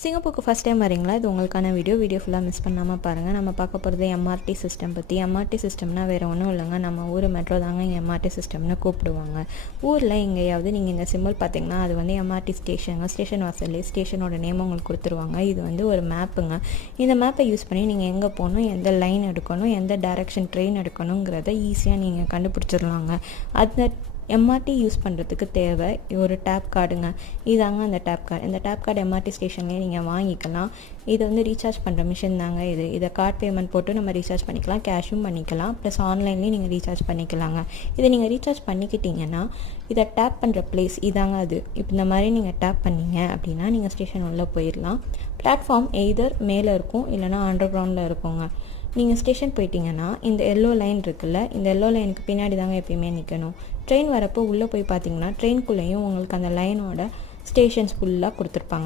சிங்கப்பூருக்கு first time வரீங்களா? இது உங்களுக்கான வீடியோ ஃபுல்லாக மிஸ் பண்ணாமல் பாருங்கள். நம்ம பார்க்க போகிறது எம்ஆர்டி சிஸ்டம் பற்றி. எம்ஆர்டி சிஸ்டம்னா வேறு ஒன்றும் இல்லைங்க, நம்ம ஊர் மெட்ரோ தாங்க இங்கே எம்ஆர்டி சிஸ்டம்னு கூப்பிடுவாங்க. ஊரில் எங்கேயாவது நீங்கள் இந்த சிம்பிள் பார்த்தீங்கன்னா அது வந்து எம்ஆர்டி ஸ்டேஷனுங்க. ஸ்டேஷன் வாசல்லே ஸ்டேஷனோட நேம் உங்களுக்கு கொடுத்துருவாங்க. இது வந்து ஒரு மேப்புங்க. இந்த மேப்பை யூஸ் பண்ணி நீங்கள் எங்கே போகணும், எந்த லைன் எடுக்கணும், எந்த டைரக்ஷன் ட்ரெயின் எடுக்கணுங்கிறத ஈஸியாக நீங்கள் கண்டுபிடிச்சிடலாங்க. அந்த எம்ஆர்டி யூஸ் பண்ணுறதுக்கு தேவை ஒரு டேப் கார்டுங்க. இதாங்க அந்த டேப் கார்டு. இந்த டேப் கார்டு எம்ஆர்டி ஸ்டேஷன்லேயே நீங்கள் வாங்கிக்கலாம். இது வந்து ரீசார்ஜ் பண்ணுற மிஷின் தாங்க இதை கார்டு பேமெண்ட் போட்டு நம்ம ரீசார்ஜ் பண்ணிக்கலாம், கேஷும் பண்ணிக்கலாம், ப்ளஸ் ஆன்லைன்லேயும் நீங்கள் ரீசார்ஜ் பண்ணிக்கலாங்க. இதை நீங்கள் ரீசார்ஜ் பண்ணிக்கிட்டீங்கன்னா இதை டேப் பண்ணுற பிளேஸ் இதாங்க அது. இப்போ இந்த மாதிரி நீங்கள் டேப் பண்ணிங்க அப்படின்னா நீங்கள் ஸ்டேஷன் உள்ளே போயிடலாம். பிளாட்ஃபார்ம் எய்தர் மேலே இருக்கும் இல்லைனா அண்டர் கிரவுண்டில் இருக்குங்க. நீங்கள் ஸ்டேஷன் போயிட்டீங்கன்னா இந்த எல்லோ லைன் இருக்குல்ல, இந்த எல்லோ லைனுக்கு பின்னாடி தாங்க எப்பயுமே நிற்கணும். ட்ரெயின் வரப்போ உள்ளே போய் பார்த்தீங்கன்னா ட்ரெயின்குள்ளேயும் உங்களுக்கு அந்த லைனோட ஸ்டேஷன்ஸ் ஃபுல்லாக கொடுத்துருப்பாங்க.